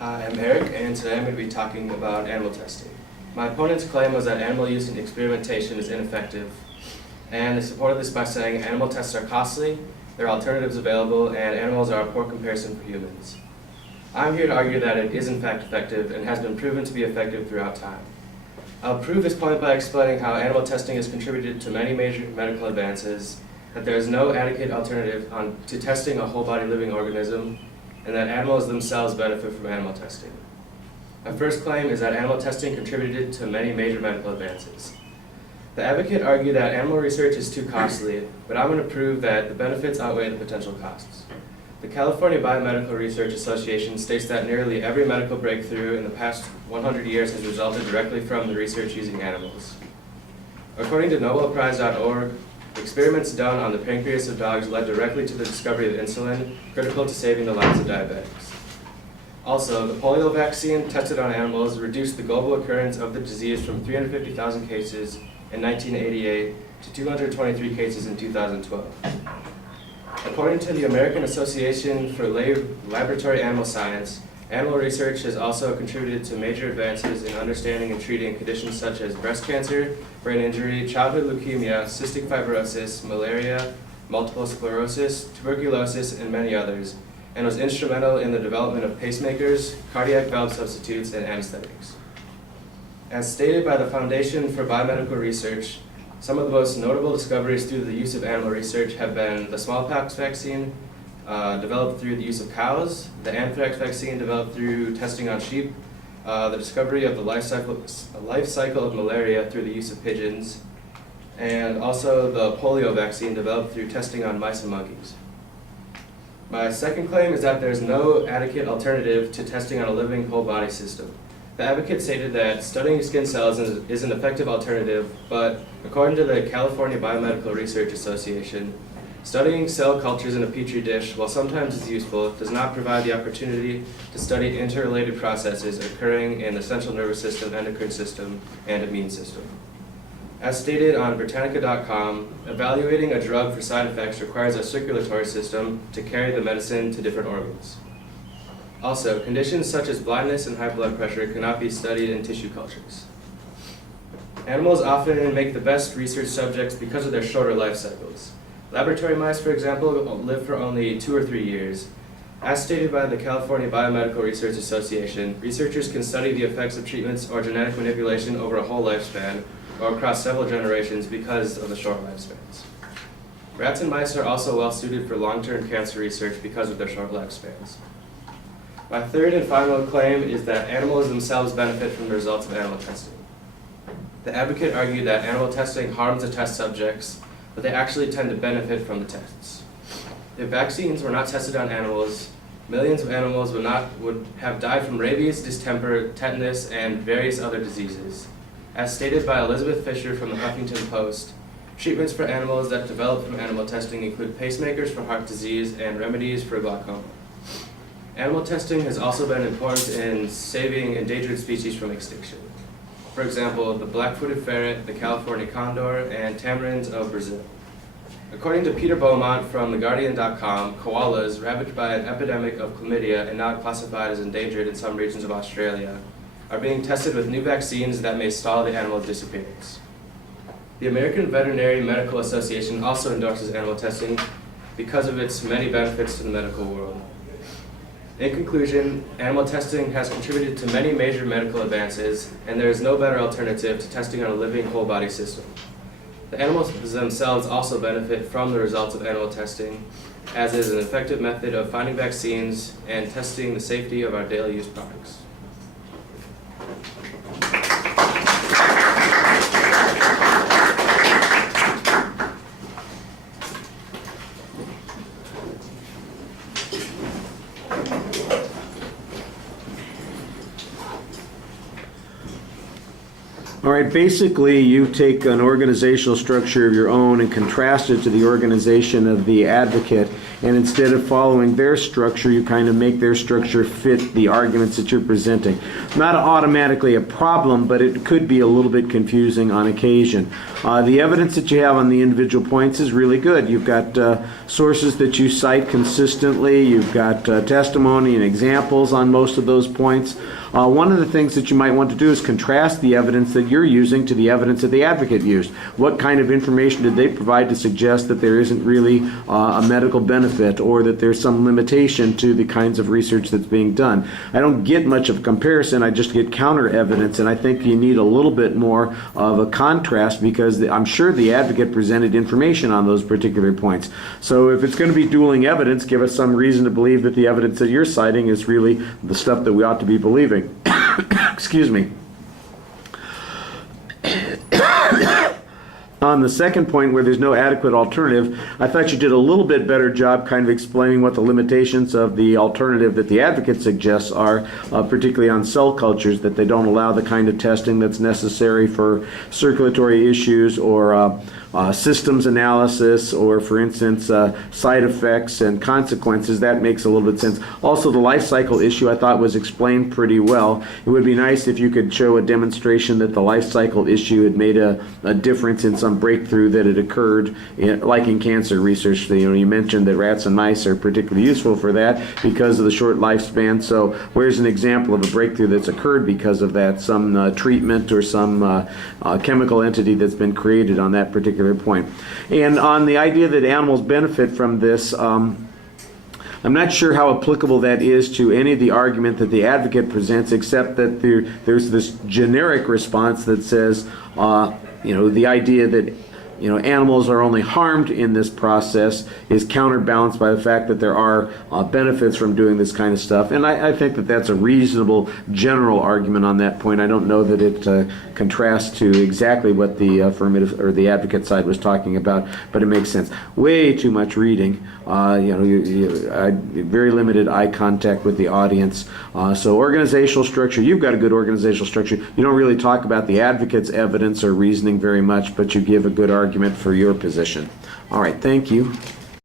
Hi, I'm Eric, and today I'm going to be talking about animal testing. My opponent's claim was that animal use in experimentation is ineffective, and they supported this by saying animal tests are costly, there are alternatives available, and animals are a poor comparison for humans. I'm here to argue that it is in fact effective and has been proven to be effective throughout time. I'll prove this point by explaining how animal testing has contributed to many major medical advances, that there is no adequate alternative to testing a whole body living organism, and that animals themselves benefit from animal testing. My first claim is that animal testing contributed to many major medical advances. The advocate argued that animal research is too costly, but I'm going to prove that the benefits outweigh the potential costs. The California Biomedical Research Association states that nearly every medical breakthrough in the past 100 years has resulted directly from the research using animals. According to NobelPrize.org, experiments done on the pancreas of dogs led directly to the discovery of insulin, critical to saving the lives of diabetics. Also, the polio vaccine tested on animals reduced the global occurrence of the disease from 350,000 cases in 1988 to 223 cases in 2012. According to the American Association for Laboratory Animal Science, animal research has also contributed to major advances in understanding and treating conditions such as breast cancer, brain injury, childhood leukemia, cystic fibrosis, malaria, multiple sclerosis, tuberculosis, and many others, and was instrumental in the development of pacemakers, cardiac valve substitutes, and anesthetics. As stated by the Foundation for Biomedical Research, some of the most notable discoveries through the use of animal research have been the smallpox vaccine, developed through the use of cows, the anthrax vaccine developed through testing on sheep, the discovery of the life cycle of malaria through the use of pigeons, and also the polio vaccine developed through testing on mice and monkeys. My second claim is that there is no adequate alternative to testing on a living whole body system. The advocate stated that studying skin cells is an effective alternative, but according to the California Biomedical Research Association, studying cell cultures in a petri dish, while sometimes is useful, does not provide the opportunity to study interrelated processes occurring in the central nervous system, endocrine system, and immune system. As stated on Britannica.com, evaluating a drug for side effects requires a circulatory system to carry the medicine to different organs. Also, conditions such as blindness and high blood pressure cannot be studied in tissue cultures. Animals often make the best research subjects because of their shorter life cycles. Laboratory mice, for example, live for only 2 or 3 years. As stated by the California Biomedical Research Association, researchers can study the effects of treatments or genetic manipulation over a whole lifespan or across several generations because of the short lifespans. Rats and mice are also well suited for long-term cancer research because of their short lifespans. My third and final claim is that animals themselves benefit from the results of animal testing. The advocate argued that animal testing harms the test subjects, but they actually tend to benefit from the tests. If vaccines were not tested on animals, millions of animals would have died from rabies, distemper, tetanus, and various other diseases. As stated by Elizabeth Fisher from the Huffington Post, treatments for animals that develop from animal testing include pacemakers for heart disease and remedies for glaucoma. Animal testing has also been important in saving endangered species from extinction. For example, the black-footed ferret, the California condor, and tamarins of Brazil. According to Peter Beaumont from TheGuardian.com, koalas, ravaged by an epidemic of chlamydia and now classified as endangered in some regions of Australia, are being tested with new vaccines that may stall the animal's disappearance. The American Veterinary Medical Association also endorses animal testing because of its many benefits to the medical world. In conclusion, animal testing has contributed to many major medical advances, and there is no better alternative to testing on a living whole body system. The animals themselves also benefit from the results of animal testing, as is an effective method of finding vaccines and testing the safety of our daily use products. All right, basically you take an organizational structure of your own and contrast it to the organization of the advocate, and instead of following their structure, you kind of make their structure fit the arguments that you're presenting. Not automatically a problem, but it could be a little bit confusing on occasion. The evidence that you have on the individual points is really good. You've got sources that you cite consistently. You've got testimony and examples on most of those points. One of the things that you might want to do is contrast the evidence that you're using to the evidence that the advocate used. What kind of information did they provide to suggest that there isn't really a medical benefit, or that there's some limitation to the kinds of research that's being done? I don't get much of a comparison, I just get counter evidence, and I think you need a little bit more of a contrast, because I'm sure the advocate presented information on those particular points. So if it's going to be dueling evidence, give us some reason to believe that the evidence that you're citing is really the stuff that we ought to be believing. Excuse me. On the second point, where there's no adequate alternative, I thought you did a little bit better job kind of explaining what the limitations of the alternative that the advocate suggests are, particularly on cell cultures, that they don't allow the kind of testing that's necessary for circulatory issues, or systems analysis, or, for instance, side effects and consequences. That makes a little bit of sense. Also, the life cycle issue I thought was explained pretty well. It would be nice if you could show a demonstration that the life cycle issue had made a difference in some breakthrough that had occurred, like in cancer research. You mentioned that rats and mice are particularly useful for that because of the short lifespan. So where's an example of a breakthrough that's occurred because of that, some treatment or some chemical entity that's been created on that particular point. And on the idea that animals benefit from this, I'm not sure how applicable that is to any of the argument that the advocate presents, except that there's this generic response that says, the idea that animals are only harmed in this process is counterbalanced by the fact that there are benefits from doing this kind of stuff. And I think that that's a reasonable general argument on that point. I don't know that it contrasts to exactly what the affirmative or the advocate side was talking about, but it makes sense. Way too much reading. Very limited eye contact with the audience. So organizational structure, you've got a good organizational structure. You don't really talk about the advocate's evidence or reasoning very much, but you give a good argument for your position. All right, thank you.